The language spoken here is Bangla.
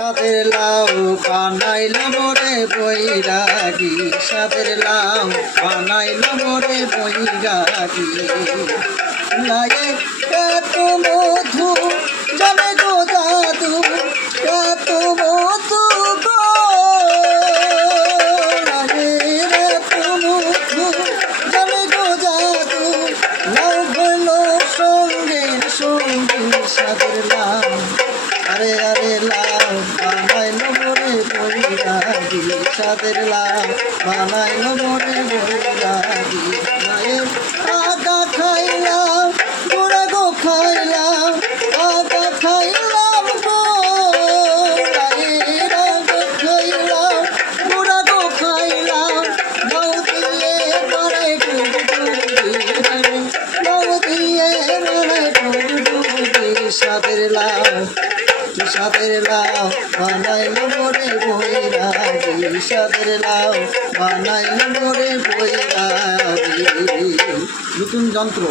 সাদের লাউ বানাইল মোরে বৈরাগী, সাদের লাউ বানাইল মোরে বৈরাগী। লাগে এত মধু জানে গো জাদু, এত মধু গো লাগে এত মধু জানে গো জাদু। লাউ হইল সঙ্গের সঙ্গী সাদের লাউ, আরে আরে লাউ বানাইল মোরে বৈরাগী, সাদের লাউ বানাইল মোরে বৈরাগী। মায়ের আগা খাইলাম গোড়া গো খাইলাম, আগা খাইলাম গো মায়ের আগা খাইলাম গোড়া গো খাইলাম। লাউ দিয়ে বানাই ডুবডুবি, লাউ দিয়ে বানাই ডুবডুবি। সাদের লাউ সাদের লাউ বানাইল মোরে বৈরাগী, সাদের লাউ বানাইল মোরে বৈরাগী। নতুন যন্ত্র।